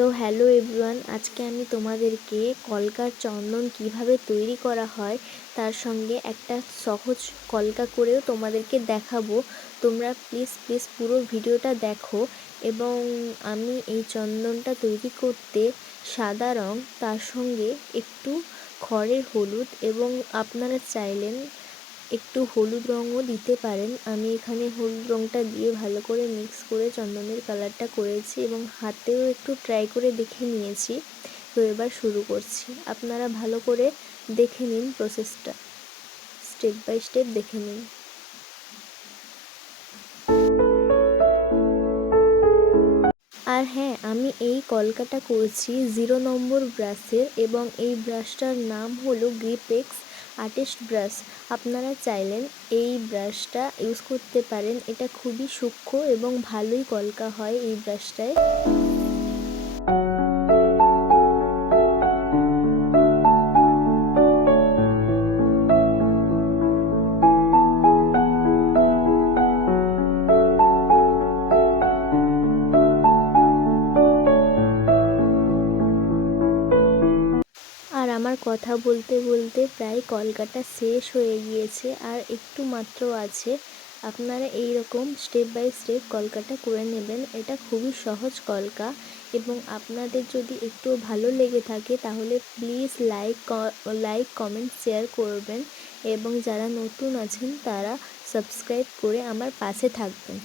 তো hello everyone, আজকে আমি তোমাদেরকে কলকার চন্দন কিভাবে তৈরি করা হয় তার সঙ্গে একটা সহজ কলকা করেও তোমাদেরকে দেখাবো। তোমরা প্লিজ পুরো ভিডিওটা দেখো। এবং আমি এই চন্দনটা তৈরি করতে সাদা রং, তার সঙ্গে একটু খড়ের হলুদ এবং আপনারা চাইলেন একটু হলুদ রঙও দিতে পারেন। আমি এখানে হলুদ রঙটা দিয়ে ভালো করে মিক্স করে চন্দনের কালারটা করেছি এবং হাতেও একটু ট্রাই করে দেখে নিয়েছি। তো এবার শুরু করছি, আপনারা ভালো করে দেখে নিন, প্রসেসটা স্টেপ বাই স্টেপ দেখে নিন। আর হ্যাঁ, আমি এই কলকাটা করছি 0 নম্বর ব্রাশের এবং এই ব্রাশটার নাম হলো গ্রিপেক্স আর্টিস্ট ব্রাশ। আপনারা চাইলেন এই ব্রাশটা ইউজ করতে পারেন, এটা খুবই সূক্ষ্ম এবং ভালোই কলকা হয় এই ব্রাশটায়। আর আমার কথা বলতে বলতে প্রায় কলকাটা শেষ হয়ে গিয়েছে, আর একটু মাত্র আছে। আপনারা এই রকম স্টেপ বাই স্টেপ কলকাটা করে নেবেন, এটা খুবই সহজ কলকা। এবং আপনাদের যদি একটু ভালো লেগে থাকে তাহলে প্লিজ লাইক কমেন্ট শেয়ার করবেন, এবং যারা নতুন আছেন তারা সাবস্ক্রাইব করে আমার পাশে থাকবেন।